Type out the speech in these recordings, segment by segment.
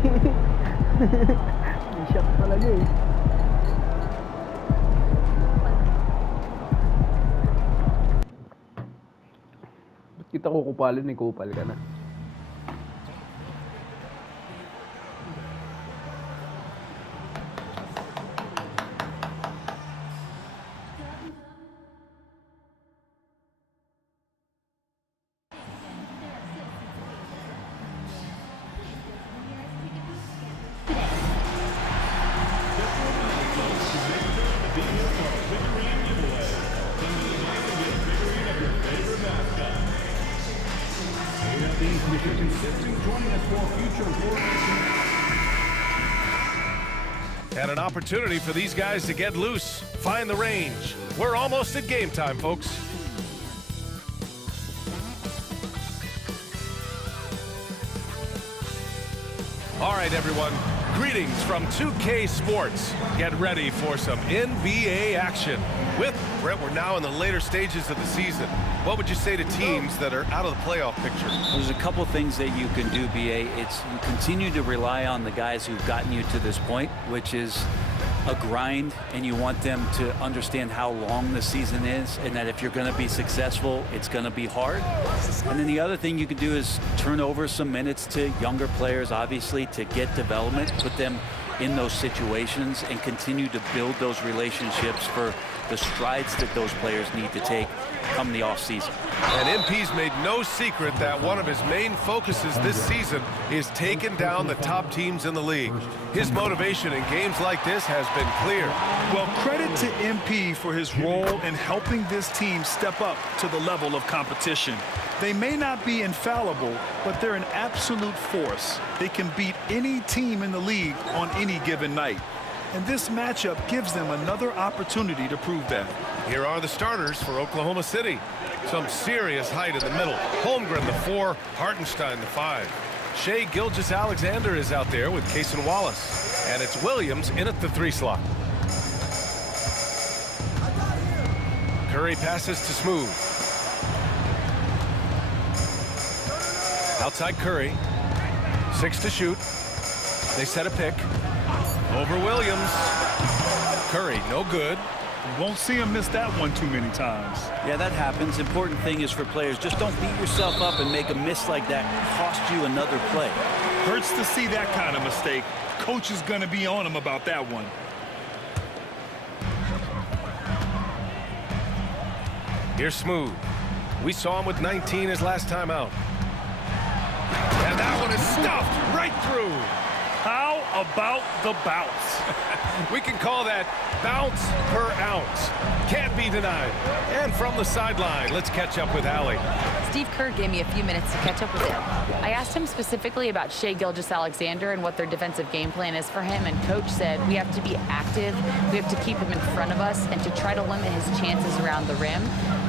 May shot talaga eh. Ba't kita kukupalin eh, kupal ka na. And an opportunity for these guys to get loose, find the range. We're almost at game time, folks. All right, everyone. Greetings from 2K Sports. Get ready for some NBA action. Brett, we're now in the later stages of the season. What would you say to teams that are out of the playoff picture? There's a couple things that you can do, BA. It's you continue to rely on the guys who've gotten you to this point, which is a grind, and you want them to understand how long the season is and that if you're going to be successful, it's going to be hard. And then the other thing you can do is turn over some minutes to younger players, obviously, to get development, put them in those situations and continue to build those relationships for the strides that those players need to take come the offseason. And MP's made no secret that one of his main focuses this season is taking down the top teams in the league. His motivation in games like this has been clear. Well, credit to MP for his role in helping this team step up to the level of competition. They may not be infallible, but they're an absolute force. They can beat any team in the league on any given night. And this matchup gives them another opportunity to prove that. Here are the starters for Oklahoma City. Some serious height in the middle. Holmgren, the 4, Hartenstein, the 5. Shai Gilgeous-Alexander is out there with Cason Wallace. And it's Williams in at the 3 slot. Curry passes to Smooth. Outside Curry. 6 to shoot. They set a pick. Over Williams. Curry, no good. You won't see him miss that one too many times. Yeah, that happens. Important thing is for players, just don't beat yourself up and make a miss like that cost you another play. Hurts to see that kind of mistake. Coach is going to be on him about that one. Here's Smooth. We saw him with 19 his last time out. And that one is stuffed right through. How about the bounce? We can call that bounce per ounce. Can't be denied. And from the sideline, let's catch up with Allie. Steve Kerr gave me a few minutes to catch up with him. I asked him specifically about Shai Gilgeous-Alexander and what their defensive game plan is for him, and Coach said we have to be active, we have to keep him in front of us, and to try to limit his chances around the rim.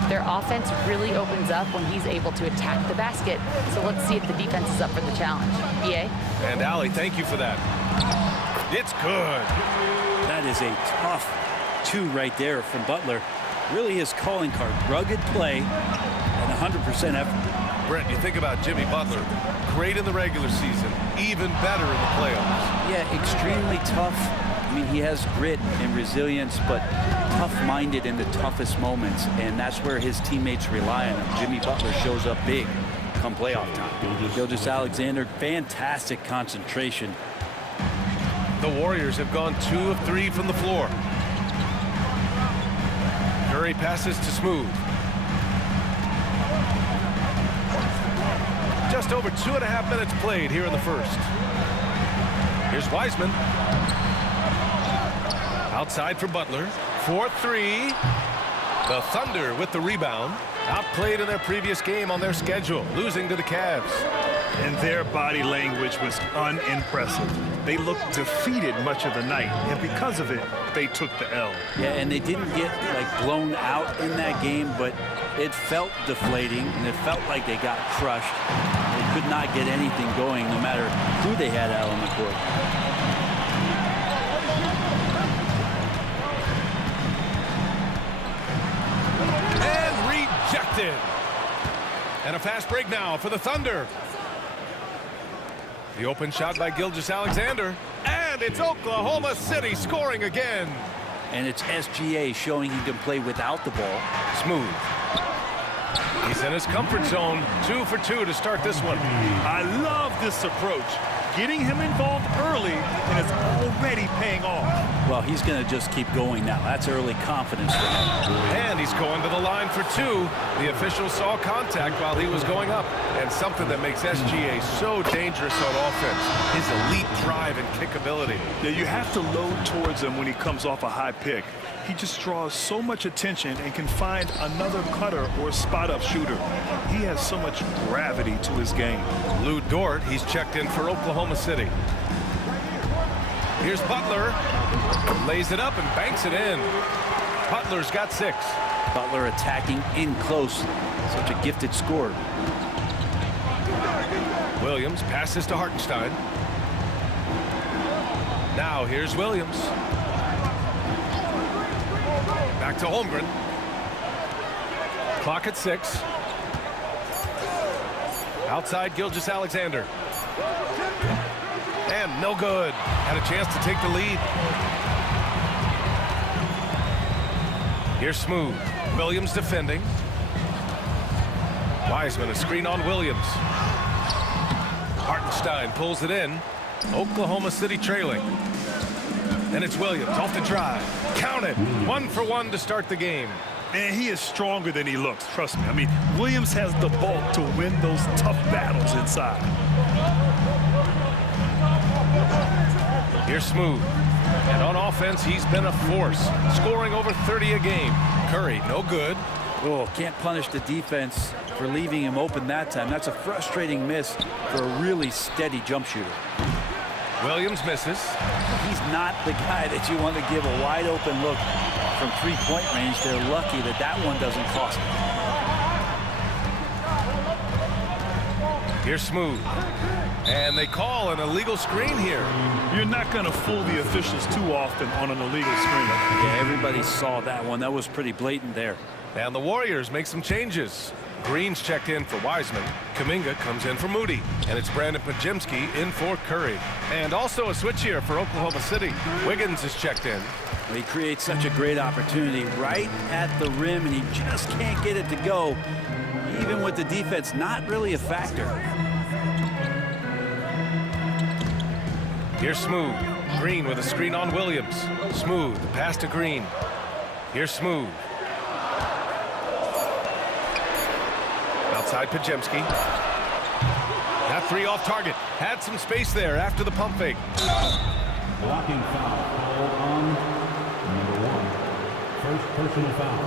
Their offense really opens up when he's able to attack the basket, so let's see if the defense is up for the challenge. BA? And Allie, thank you for that. It's good. That is a tough 2 right there from Butler. Really his calling card. Rugged play and 100% effort. Brent, you think about Jimmy Butler. Great in the regular season. Even better in the playoffs. Yeah, extremely tough. I mean, he has grit and resilience, but tough-minded in the toughest moments, and that's where his teammates rely on him. Jimmy Butler shows up big come playoff time. Gilgeous-Alexander, fantastic concentration. The Warriors have gone 2 of 3 from the floor. Curry passes to Smooth. Just over 2.5 minutes played here in the first. Here's Wiseman. Outside for Butler. 4-3. The Thunder with the rebound. Outplayed in their previous game on their schedule, losing to the Cavs. And their body language was unimpressive. They looked defeated much of the night, and because of it, they took the L. Yeah, and they didn't get blown out in that game, but it felt deflating, and it felt like they got crushed. They could not get anything going, no matter who they had out on the court. And rejected. And a fast break now for the Thunder. The open shot by Gilgeous-Alexander. And it's Oklahoma City scoring again. And it's SGA showing he can play without the ball. Smooth. He's in his comfort zone. 2 for 2 to start this one. I love this approach. Getting him involved early, and it's already paying off. Well, he's going to just keep going now. That's early confidence for him. And he's going to the line for 2. The official saw contact while he was going up. And something that makes SGA so dangerous on offense, his elite drive and kick ability. Yeah, you have to load towards him when he comes off a high pick. He just draws so much attention and can find another cutter or spot-up shooter. He has so much gravity to his game. Lou Dort, he's checked in for Oklahoma City. Here's Butler. Lays it up and banks it in. Butler's got 6. Butler attacking in close. Such a gifted scorer. Williams passes to Hartenstein. Now here's Williams. Back to Holmgren. Clock at 6. Outside Gilgeous-Alexander. And no good. Had a chance to take the lead. Here's Smooth. Williams defending. Wiseman a screen on Williams. Hartenstein pulls it in. Oklahoma City trailing. And it's Williams off the drive. Count it. 1 for 1 to start the game. And he is stronger than he looks, trust me. I mean, Williams has the bulk to win those tough battles inside. Here's Smooth. And on offense, he's been a force, scoring over 30 a game. Curry, no good. Oh, can't punish the defense for leaving him open that time. That's a frustrating miss for a really steady jump shooter. Williams misses. He's not the guy that you want to give a wide open look from three-point range. They're lucky that that one doesn't cost them. Here's Smooth. And they call an illegal screen here. You're not going to fool the officials too often on an illegal screen. Yeah, everybody saw that one. That was pretty blatant there. And the Warriors make some changes. Green's checked in for Wiseman. Kuminga comes in for Moody. And it's Brandon Podziemski in for Curry. And also a switch here for Oklahoma City. Wiggins is checked in. Well, he creates such a great opportunity right at the rim, and he just can't get it to go. Even with the defense not really a factor. Here's Smooth. Green with a screen on Williams. Smooth, pass to Green. Here's Smooth. Outside Podziemski. That 3 off target. Had some space there after the pump fake. Blocking foul called on number 1. First personal foul.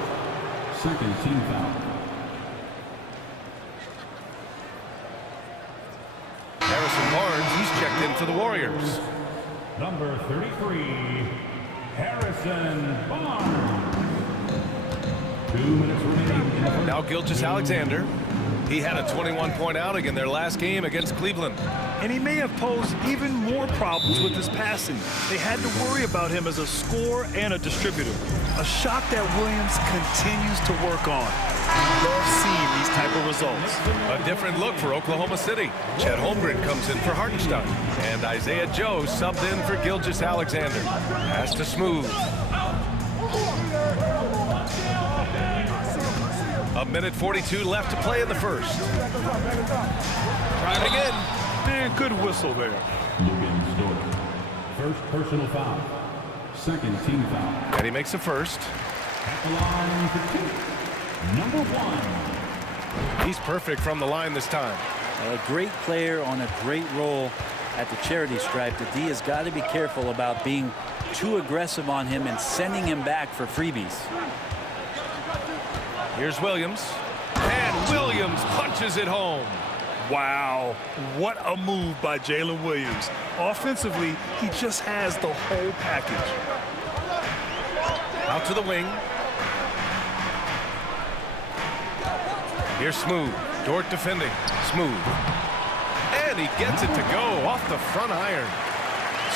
Second team foul. Harrison Barnes, he's checked in for the Warriors. Number 33, Harrison Barnes. 2 minutes remaining in the first. Now Gilgeous-Alexander. He had a 21-point outing in their last game against Cleveland. And he may have posed even more problems with his passing. They had to worry about him as a scorer and a distributor. A shot that Williams continues to work on. Love seeing these type of results. A different look for Oklahoma Chet Holmgren comes in for Hartenstein. And Isaiah Joe subbed in for Gilgeous-Alexander. Pass to Smooth. A minute 42 left to play in the first. Driving in. Man, good whistle there. Lugan Stewart. First personal foul. Second team foul. And he makes a first. At the line for 2. Number 1. He's perfect from the line this time. A great player on a great role at the charity stripe. The D has got to be careful about being too aggressive on him and sending him back for freebies. Here's Williams. And Williams punches it home. Wow, what a move by Jalen Williams. Offensively, he just has the whole package. Out to the wing. Here's Smooth. Dort defending. Smooth. And he gets it to go off the front iron.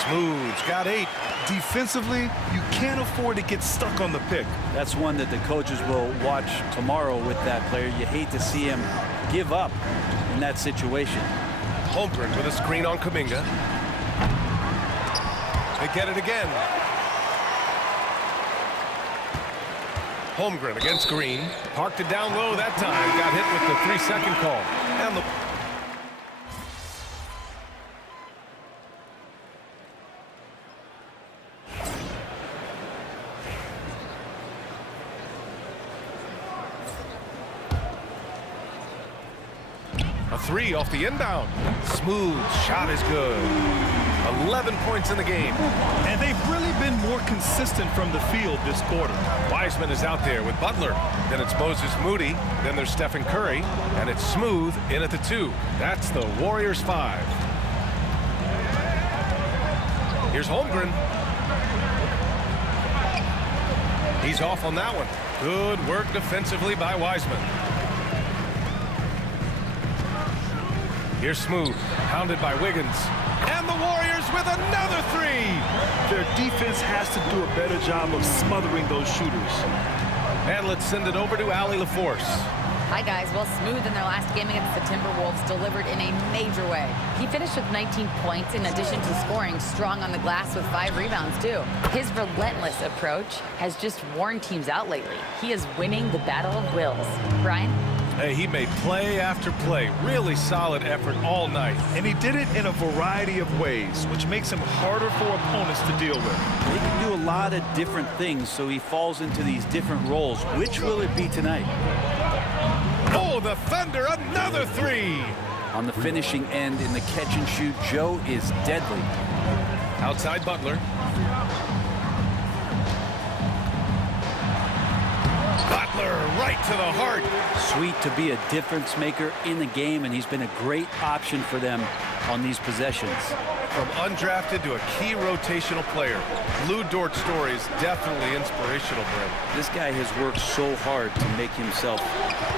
Smooth's got 8. Defensively, you can't afford to get stuck on the pick. That's one that the coaches will watch tomorrow with that player. You hate to see him give up in that situation. Holmgren with a screen on Kuminga. They get it again. Holmgren against Green. Parked it down low that time. Got hit with the 3-second call. And the a 3 off the inbound. Smooth shot is good. 11 points in the game. And they've really been more consistent from the field this quarter. Wiseman is out there with Butler. Then it's Moses Moody. Then there's Stephen Curry. And it's Smooth in at the 2. That's the Warriors 5. Here's Holmgren. He's off on that one. Good work defensively by Wiseman. Here's Smooth, pounded by Wiggins. And the Warriors with another 3. Their defense has to do a better job of smothering those shooters. And let's send it over to Allie LaForce. Hi, guys. Well, Smooth in their last game against the Timberwolves delivered in a major way. He finished with 19 points in addition to scoring strong on the glass with 5 rebounds, too. His relentless approach has just worn teams out lately. He is winning the battle of wills. Brian? Hey, he made play after play. Really solid effort all night. And he did it in a variety of ways, which makes him harder for opponents to deal with. He can do a lot of different things, so he falls into these different roles. Which will it be tonight? Oh, the Thunder, another 3. On the finishing end in the catch and shoot, Joe is deadly. Outside Butler. Butler right to the heart. Sweet to be a difference maker in the game, and he's been a great option for them on these possessions. From undrafted to a key rotational player, Lou Dort's story is definitely inspirational, Brent. This guy has worked so hard to make himself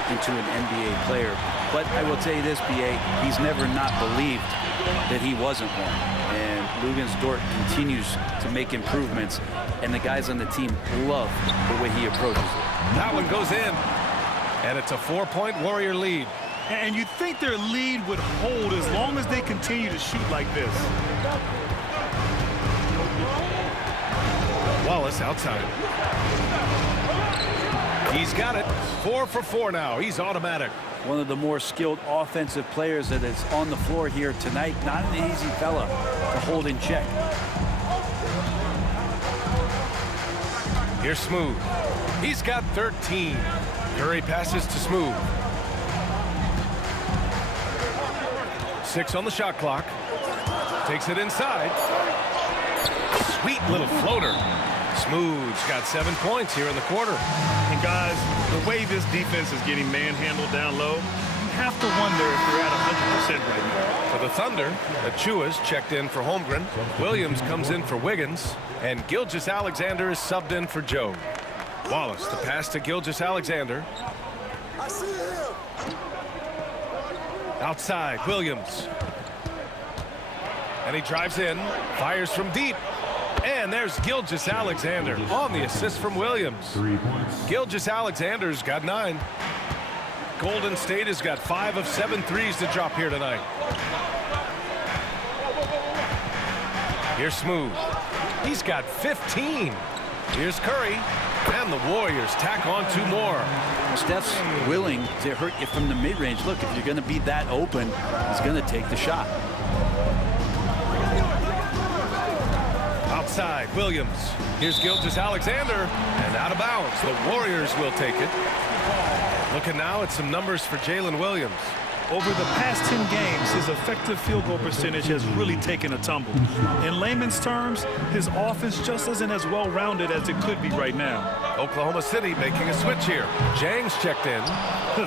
into an NBA player. But I will tell you this, BA, he's never not believed that he wasn't one. And Luguentz Dort continues to make improvements, and the guys on the team love the way he approaches it. That one goes in, and it's a 4-point Warrior lead. And you'd think their lead would hold as long as they continue to shoot like this. Wallace outside. He's got it. 4 for 4 now. He's automatic. One of the more skilled offensive players that is on the floor here tonight. Not an easy fella to hold in check. Here's Smooth. He's got 13. Curry passes to Smooth. 6 on the shot clock. Takes it inside. Sweet little floater. Smooth's got 7 points here in the quarter. And guys, the way this defense is getting manhandled down low, you have to wonder if they're at 100% right now. For the Thunder, Achua's checked in for Holmgren. Williams comes in for Wiggins. And Gilgeous-Alexander is subbed in for Joe. Wallace, the pass to Gilgeous-Alexander. I see him. Outside, Williams. And he drives in, fires from deep. And there's Gilgeous-Alexander on the assist from Williams. 3 points. Gilgeous-Alexander's got 9. Golden State has got 5 of 7 threes to drop here tonight. Here's Smooth. He's got 15. Here's Curry. And the Warriors tack on 2 more. Steph's willing to hurt you from the mid-range. Look, if you're going to be that open, he's going to take the shot. Outside, Williams. Here's Gilgeous-Alexander. And out of bounds. The Warriors will take it. Looking now at some numbers for Jalen Williams. Over the past 10 games, his effective field goal percentage has really taken a tumble. In layman's terms, his offense just isn't as well-rounded as it could be right now. Oklahoma City making a switch here. Jang's checked in.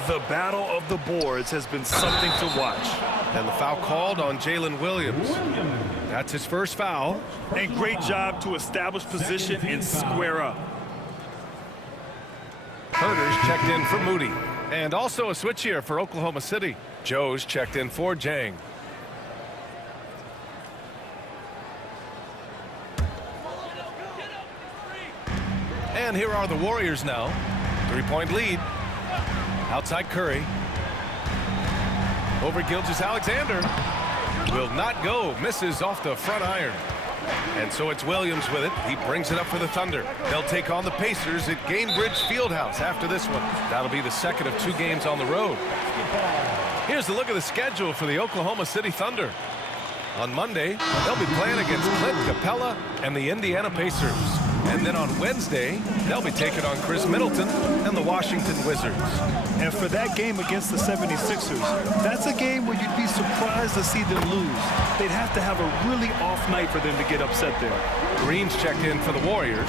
The battle of the boards has been something to watch. And the foul called on Jalen Williams. That's his first foul. And great job to establish position and square up. Herter's checked in for Moody. And also a switch here for Oklahoma City. Joe's checked in for Jang. And here are the Warriors now. 3-point lead. Outside Curry. Over Gilgeous-Alexander. Will not go. Misses off the front iron. And so it's Williams with it. He brings it up for the Thunder. They'll take on the Pacers at Gainbridge Fieldhouse after this one. That'll be the second of 2 games on the road. Here's a look at the schedule for the Oklahoma City Thunder. On Monday, they'll be playing against Clint Capella and the Indiana Pacers. And then on Wednesday, they'll be taking on Chris Middleton and the Washington Wizards. And for that game against the 76ers, that's a game where you'd be surprised to see them lose. They'd have to have a really off night for them to get upset there. Green's checked in for the Warriors.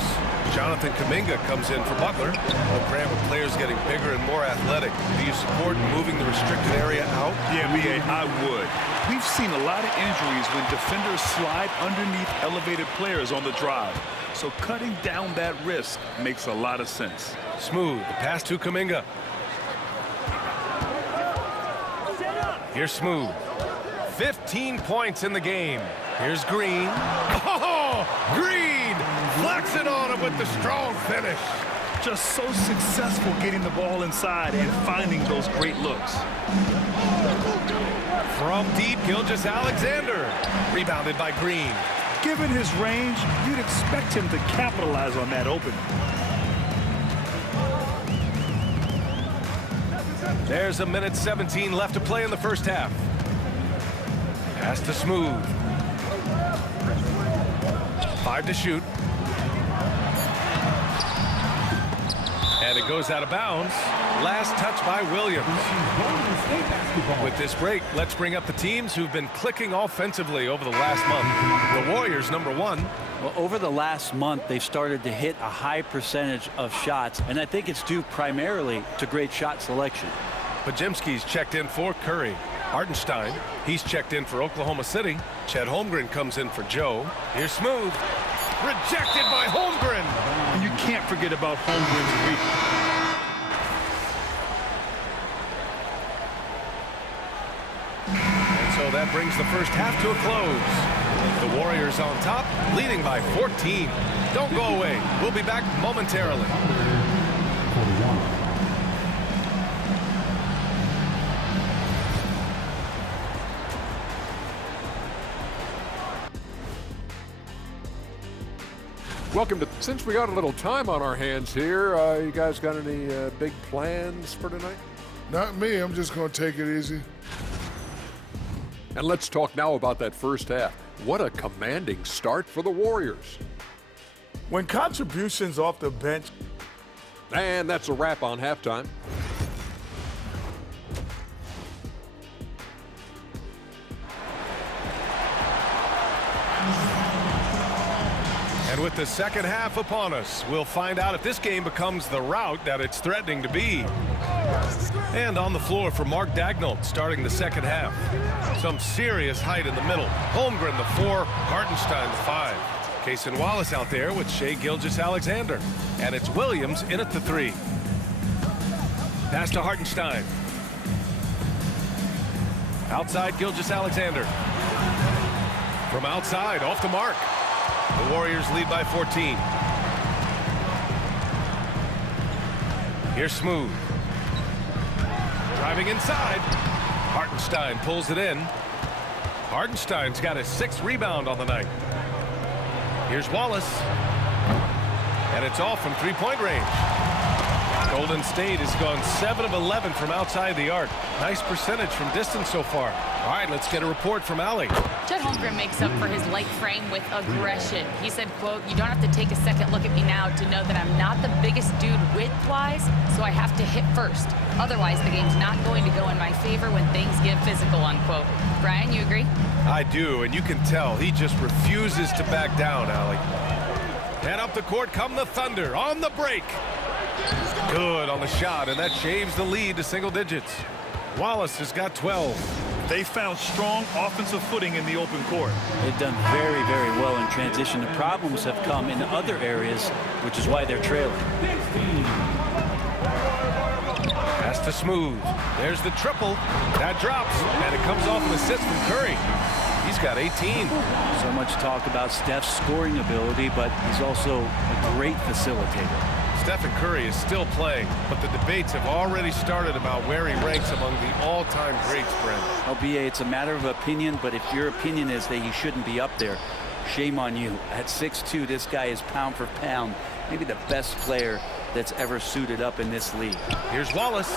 Jonathan Kuminga comes in for Butler. Well, Grant, with players getting bigger and more athletic, do you support moving the restricted area out? Yeah, B.A., I would. We've seen a lot of injuries when defenders slide underneath elevated players on the drive. So cutting down that risk makes a lot of sense. Smooth, the pass to Kuminga. Here's Smooth. 15 points in the game. Here's Green. Oh, Green flex it on him with the strong finish. Just so successful getting the ball inside and finding those great looks. From deep, Gilgeous-Alexander. Rebounded by Green. Given his range, you'd expect him to capitalize on that opening. There's a minute 17 left to play in the first half. Pass to Smooth. 5 to shoot. And it goes out of bounds. Last touch by Williams. With this break, let's bring up the teams who've been clicking offensively over the last month. The Warriors, number 1. Well, over the last month, they've started to hit a high percentage of shots, and I think it's due primarily to great shot selection. Pajemski's checked in for Curry. Hartenstein, he's checked in for Oklahoma City. Chet Holmgren comes in for Joe. Here's Smooth. Rejected by Holmgren. And you can't forget about Holmgren's reach. And so that brings the first half to a close. The Warriors on top, leading by 14. Don't go away. We'll be back momentarily. 41. Welcome to. Since we got a little time on our hands here, you guys got any big plans for tonight? Not me. I'm just going to take it easy. And let's talk now about that first half. What a commanding start for the Warriors. When contributions off the bench. And that's a wrap on halftime. And with the second half upon us, we'll find out if this game becomes the rout that it's threatening to be. And on the floor for Mark Daigneault starting the second half. Some serious height in the middle. Holmgren the 4, Hartenstein the 5. Cason Wallace out there with Shai Gilgeous-Alexander. And it's Williams in at the 3. Pass to Hartenstein. Outside Gilgeous-Alexander. From outside, off the mark. The Warriors lead by 14. Here's Smooth. Driving inside. Hartenstein pulls it in. Hartenstein's got his 6th rebound on the night. Here's Wallace. And it's off from 3-point range. Golden State has gone 7 of 11 from outside the arc. Nice percentage from distance so far. All right, let's get a report from Allie. Chet Holmgren makes up for his light frame with aggression. He said, quote, "You don't have to take a second look at me now to know that I'm not the biggest dude width-wise, so I have to hit first. Otherwise, the game's not going to go in my favor when things get physical," unquote. Brian, you agree? I do, and you can tell he just refuses to back down, Allie. And up the court come the Thunder on the break. Good on the shot, and that shaves the lead to single digits. Wallace has got 12. They found strong offensive footing in the open court. They've done very, very well in transition. The problems have come in other areas, which is why they're trailing. Pass to Smooth. There's the triple. That drops, and it comes off an assist from Curry. He's got 18. So much talk about Steph's scoring ability, but he's also a great facilitator. Stephen Curry is still playing, but the debates have already started about where he ranks among the all-time greats, Brent. Well, BA, it's a matter of opinion, but if your opinion is that he shouldn't be up there, shame on you. At 6'2", this guy is pound for pound, maybe the best player that's ever suited up in this league. Here's Wallace,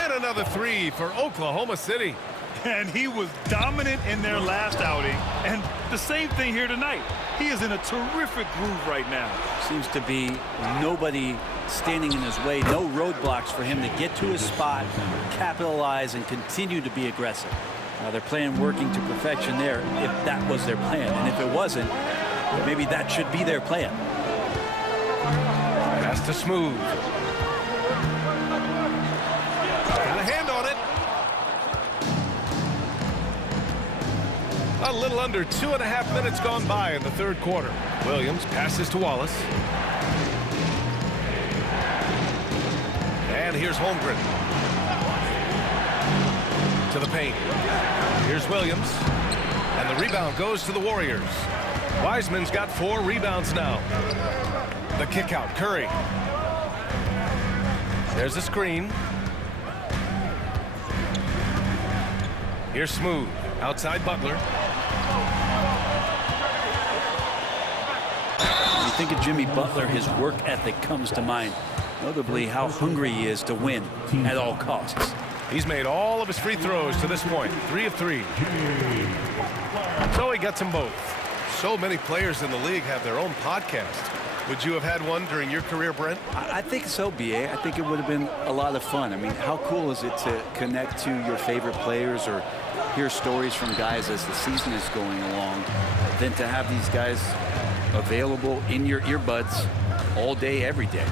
and another three for Oklahoma City. And he was dominant in their last outing, and the same thing here tonight. He is in a terrific groove right now. Seems to be nobody standing in his way, no roadblocks for him to get to his spot, capitalize, and continue to be aggressive. They're playing working to perfection there if that was their plan. And if it wasn't, maybe that should be their plan. Pass to Smooth. Got a hand on it. A little under 2.5 minutes gone by in the third quarter. Williams passes to Wallace. And here's Holmgren. To the paint. Here's Williams. And the rebound goes to the Warriors. Wiseman's got 4 rebounds now. The kick out, Curry. There's a screen. Here's Smooth. Outside Butler. When you think of Jimmy Butler, his work ethic comes to mind. Notably how hungry he is to win at all costs. He's made all of his free throws to this point. 3 of 3. So he gets them both. So many players in the league have their own podcast. Would you have had one during your career, Brent? I think so, BA. I think it would have been a lot of fun. I mean, how cool is it to connect to your favorite players or hear stories from guys as the season is going along, than to have these guys available in your earbuds all day, every day.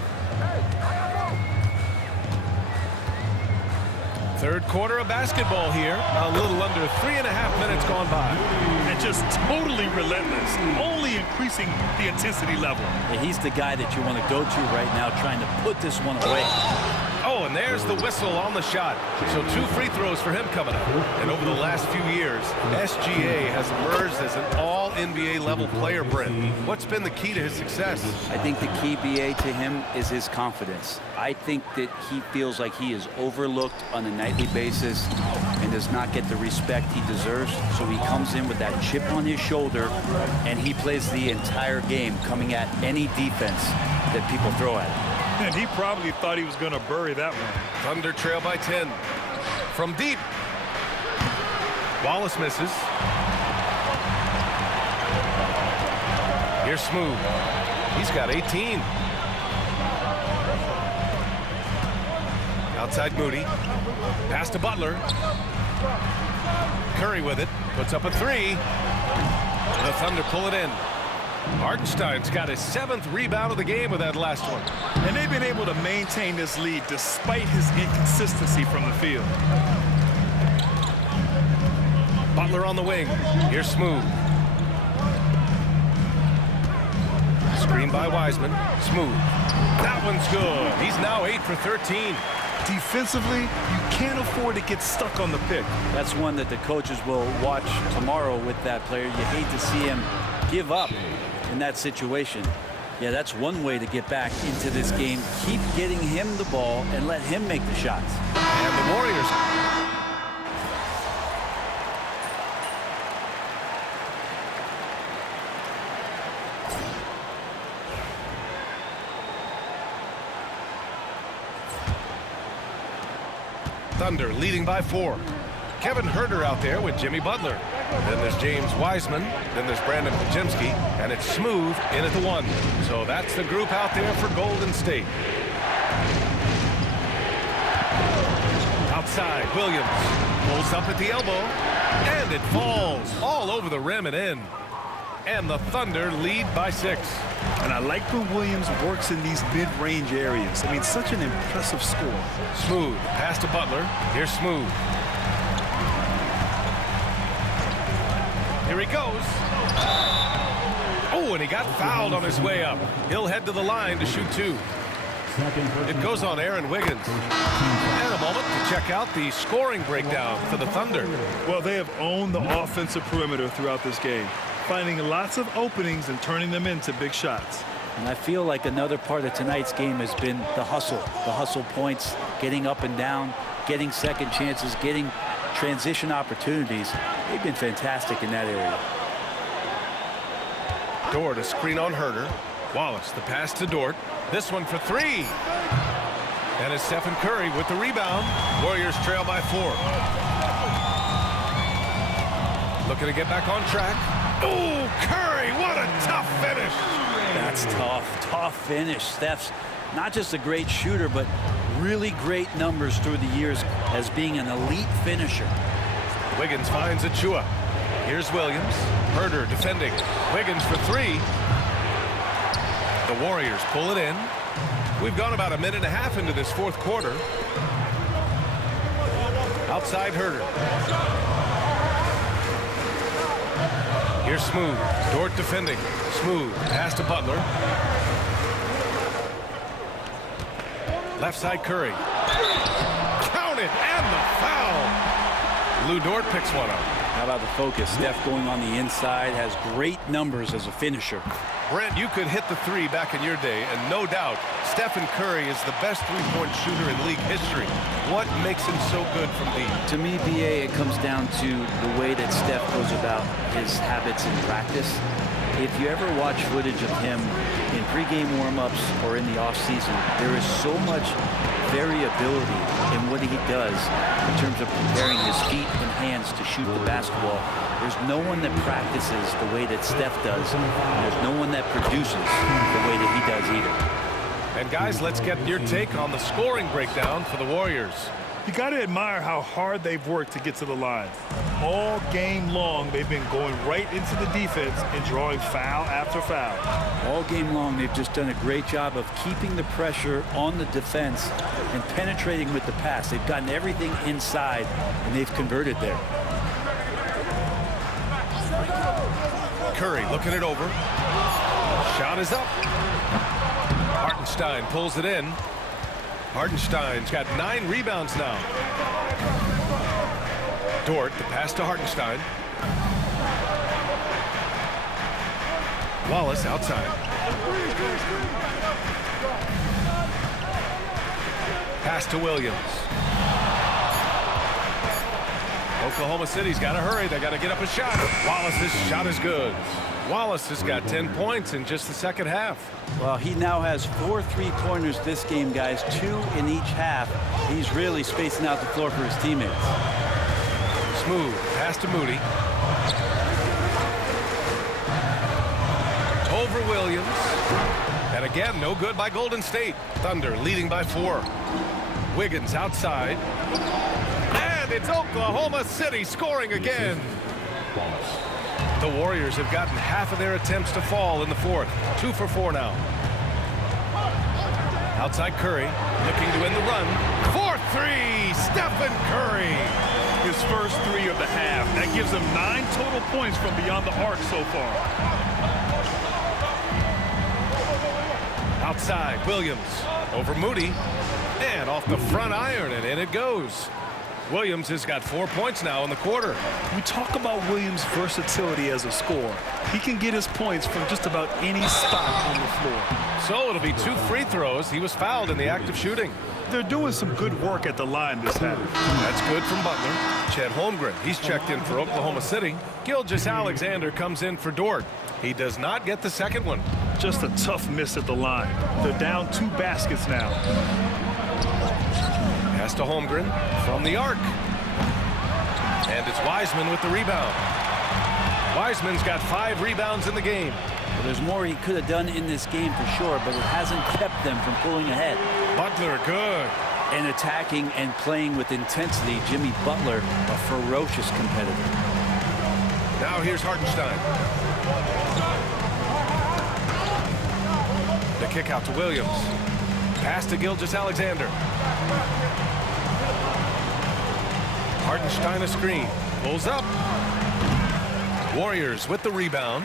Third quarter of basketball here. A little under 3.5 minutes gone by. And just totally relentless, only increasing the intensity level. Yeah, he's the guy that you want to go to right now, trying to put this one away. Oh, and there's the whistle on the shot. So 2 free throws for him coming up. And over the last few years, SGA has emerged as an all-NBA level player, Brent. What's been the key to his success? I think the key, BA, to him is his confidence. I think that he feels like he is overlooked on a nightly basis and does not get the respect he deserves. So he comes in with that chip on his shoulder, and he plays the entire game, coming at any defense that people throw at him. And he probably thought he was going to bury that one. Thunder trail by 10. From deep. Wallace misses. Here's Smooth. He's got 18. Outside Moody. Pass to Butler. Curry with it. Puts up a 3. The Thunder pull it in. Hartenstein's got his 7th rebound of the game with that last one. And they've been able to maintain this lead despite his inconsistency from the field. Butler on the wing. Here's Smooth. Screen by Wiseman. Smooth. That one's good. He's now 8 for 13. Defensively, you can't afford to get stuck on the pick. That's one that the coaches will watch tomorrow with that player. You hate to see him give up in that situation. Yeah, that's one way to get back into this game. Keep getting him the ball and let him make the shots. And the Warriors. Thunder leading by 4. Kevin Huerter out there with Jimmy Butler. Then there's James Wiseman. Then there's Brandon Pajemski. And it's Smooth in at the 1. So that's the group out there for Golden State. Outside, Williams pulls up at the elbow. And it falls all over the rim and in. And the Thunder lead by 6. And I like when Williams works in these mid-range areas. I mean, such an impressive score. Smooth, pass to Butler. Here's Smooth. Here he goes. Oh, and he got fouled on his way up. He'll head to the line to shoot 2. It goes on Aaron Wiggins. And a moment to check out the scoring breakdown for the Thunder. Well, they have owned the offensive perimeter throughout this game, finding lots of openings and turning them into big shots. And I feel like another part of tonight's game has been the hustle points, getting up and down, getting second chances, getting transition opportunities. They've been fantastic in that area. Dort, a screen on Herder. Wallace, the pass to Dort. This one for three. And it's Stephen Curry with the rebound. Warriors trail by 4. Looking to get back on track. Oh, Curry, what a tough finish. That's tough finish. Steph's not just a great shooter, but really great numbers through the years as being an elite finisher. Wiggins finds Achua. Here's Williams. Herder defending. Wiggins for 3. The Warriors pull it in. We've gone about a minute and a half into this fourth quarter. Outside Herder. Here's Smooth. Dort defending. Smooth. Pass to Butler. Left side Curry. Count it, and the foul. Lou Dort picks one up. How about the focus? Steph going on the inside, has great numbers as a finisher. Brent, you could hit the 3 back in your day, and no doubt, Stephen Curry is the best three-point shooter in league history. What makes him so good from deep? To me, BA, it comes down to the way that Steph goes about his habits in practice. If you ever watch footage of him in pregame warm-ups or in the off-season, there is so much variability in what he does in terms of preparing his feet and hands to shoot the basketball. There's no one that practices the way that Steph does, and there's no one that produces the way that he does either. And guys, let's get your take on the scoring breakdown for the Warriors. You got to admire how hard they've worked to get to the line. All game long, they've been going right into the defense and drawing foul after foul. All game long, they've just done a great job of keeping the pressure on the defense and penetrating with the pass. They've gotten everything inside, and they've converted there. Curry looking it over. Shot is up. Hartenstein pulls it in. Hartenstein's got 9 rebounds now. Dort, the pass to Hartenstein. Wallace outside. Pass to Williams. Oklahoma City's got to hurry. They got to get up a shot. Wallace's shot is good. Wallace has got 10 points in just the second half. Well, he now has 4 3-pointers this game, guys, 2 in each half. He's really spacing out the floor for his teammates. Smooth pass to Moody. Over Williams. And again, no good by Golden State. Thunder leading by 4. Wiggins outside. And it's Oklahoma City scoring again. The Warriors have gotten half of their attempts to fall in the fourth. 2 for 4 now. Outside Curry, looking to end the run. 4-3, Stephen Curry. His first 3 of the half. That gives him 9 total points from beyond the arc so far. Outside, Williams over Moody. And off the front iron, and in it goes. Williams has got 4 points now in the quarter. We talk about Williams' versatility as a scorer. He can get his points from just about any spot on the floor. So it'll be 2 free throws. He was fouled in the act of shooting. They're doing some good work at the line this half. That's good from Butler. Chet Holmgren, he's checked in for Oklahoma City. Gilgeous-Alexander comes in for Dort. He does not get the second one. Just a tough miss at the line. They're down 2 baskets now. Pass to Holmgren from the arc. And it's Wiseman with the rebound. Wiseman's got 5 rebounds in the game. Well, there's more he could have done in this game for sure, but it hasn't kept them from pulling ahead. Butler, good. And attacking and playing with intensity, Jimmy Butler, a ferocious competitor. Now here's Hartenstein. The kick out to Williams. Pass to Gilgeous-Alexander. Hartenstein a screen. Pulls up. Warriors with the rebound.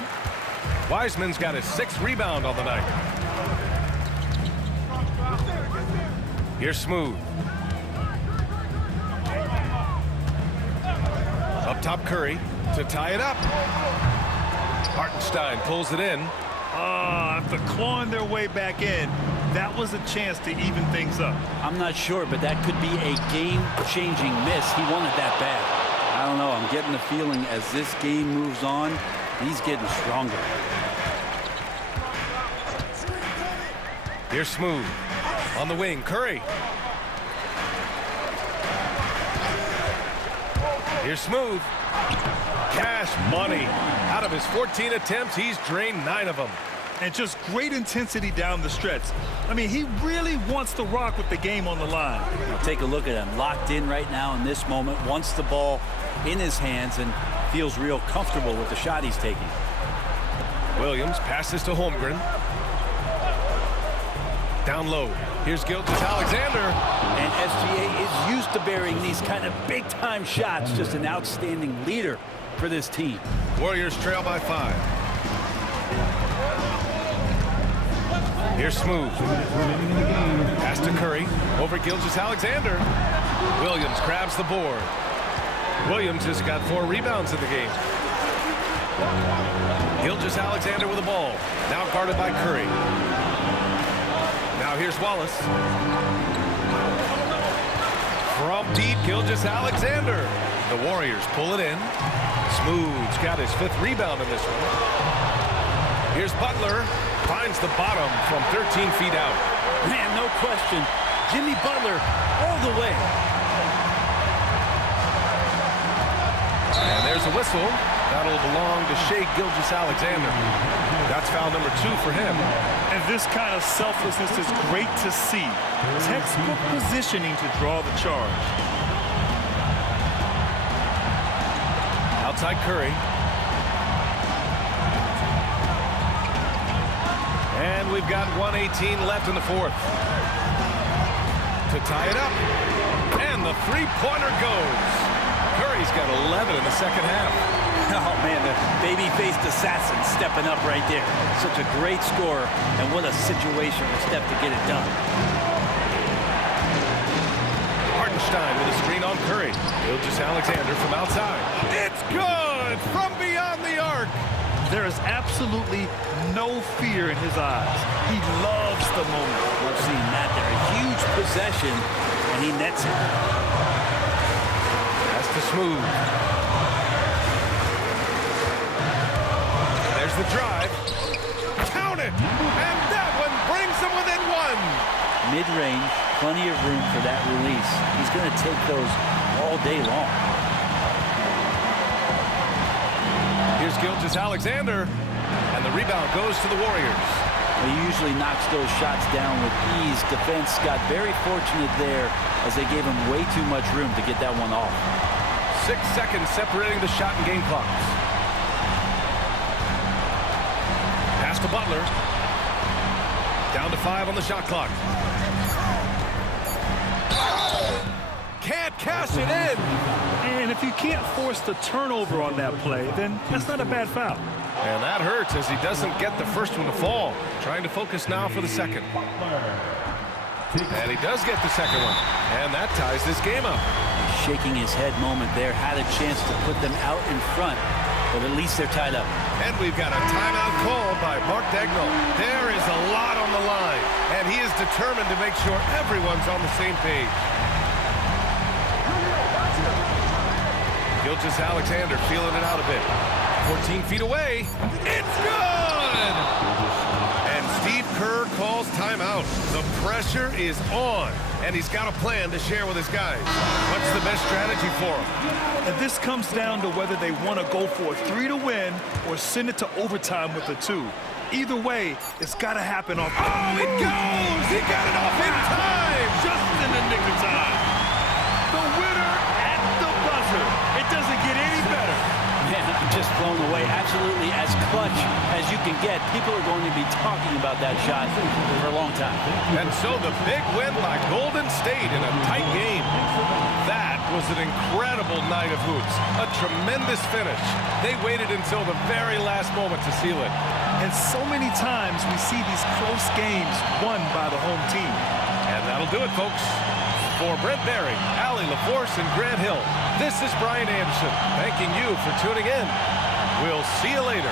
Wiseman's got his 6th rebound on the night. Here's Smooth. Up top Curry to tie it up. Hartenstein pulls it in. After clawing their way back in, that was a chance to even things up. I'm not sure, but that could be a game-changing miss. He wanted that bad. I don't know. I'm getting the feeling as this game moves on, he's getting stronger. Here's Smooth. On the wing, Curry. Here's Smooth. Cash money. Out of his 14 attempts, he's drained 9 of them. And just great intensity down the stretch. I mean, he really wants to rock with the game on the line. Now take a look at him. Locked in right now in this moment. Wants the ball in his hands and feels real comfortable with the shot he's taking. Williams passes to Holmgren. Down low. Here's Gilgeous-Alexander. And SGA is used to burying these kind of big-time shots. Just an outstanding leader for this team. Warriors trail by 5. Here's Smooth. Pass to Curry. Over Gilgeous-Alexander. Williams grabs the board. Williams has got 4 rebounds in the game. Gilgeous-Alexander with the ball. Now guarded by Curry. Now here's Wallace. From deep, Gilgeous-Alexander. The Warriors pull it in. Smooth's got his 5th rebound in this one. Here's Butler. Finds the bottom from 13 feet out. Man, no question. Jimmy Butler all the way. And there's a whistle. That'll belong to Shai Gilgeous-Alexander. That's foul number 2 for him. And this kind of selflessness is great to see. Textbook positioning to draw the charge. Outside Curry. And we've got 1:18 left in the 4th. To tie it up. And the 3-pointer goes. Curry's got 11 in the second half. Oh, man, the baby-faced assassin stepping up right there. Such a great scorer, and what a situation for Steph to get it done. Hartenstein with a screen on Curry. Gilgeous-Alexander from outside. It's good from beyond the arc. There is absolutely no fear in his eyes. He loves the moment. Love seeing that there. A huge possession, and he nets it. That's the Smooth. There's the drive. Count it! And that one brings them within 1. Mid-range, plenty of room for that release. He's going to take those all day long. Here's Gilgeous-Alexander, and the rebound goes to the Warriors. He usually knocks those shots down with ease. Defense got very fortunate there as they gave him way too much room to get that one off. 6 seconds separating the shot and game clocks. Pass to Butler. Down to 5 on the shot clock. Can't cash it in. And if you can't force the turnover on that play, then that's not a bad foul. And that hurts as he doesn't get the first one to fall. Trying to focus now for the second. And he does get the second one. And that ties this game up. Shaking his head moment there. Had a chance to put them out in front, but at least they're tied up. And we've got a timeout called by Mark Daigneault. There is a lot on the line, and he is determined to make sure everyone's on the same page. Gilgeous-Alexander feeling it out a bit. 14 feet away. It's good! And Steve Kerr calls timeout. The pressure is on, and he's got a plan to share with his guys. What's the best strategy for him? And this comes down to whether they want to go for a 3 to win or send it to overtime with a 2. Either way, it's got to happen off. Oh, it goes! He got it off in time! Just in the nick of time. The winner at the buzzer. It doesn't get any better. Man, I'm just blown away. Absolutely as clutch as you can get. People are going to be talking about that shot for a long time. And so the big win by Golden State in a tight game. That was an incredible night of hoops. A tremendous finish. They waited until the very last moment to seal it. And so many times we see these close games won by the home team. And that'll do it, folks. For Brent Barry, Allie LaForce, and Grant Hill, this is Brian Anderson, thanking you for tuning in. We'll see you later.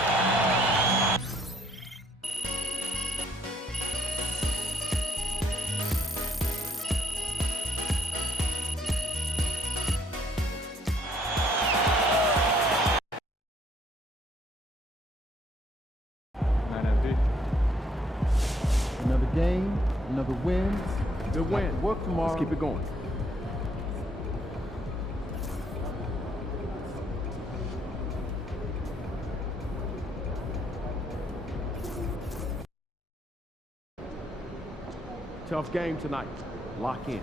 game, another win. Good win. Work tomorrow. Let's keep it going. Tough game tonight. Lock in.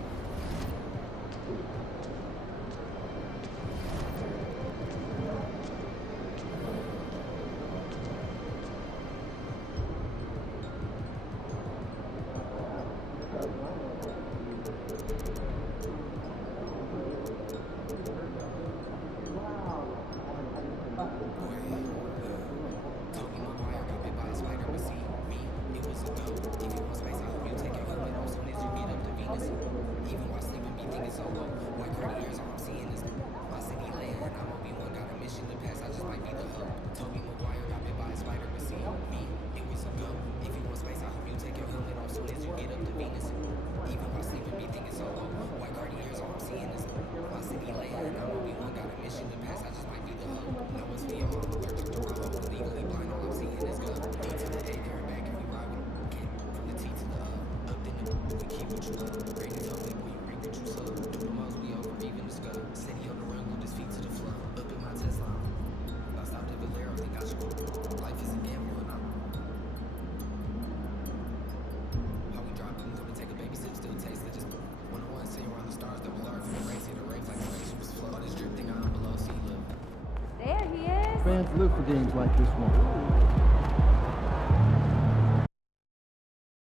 Fans live for games like this one.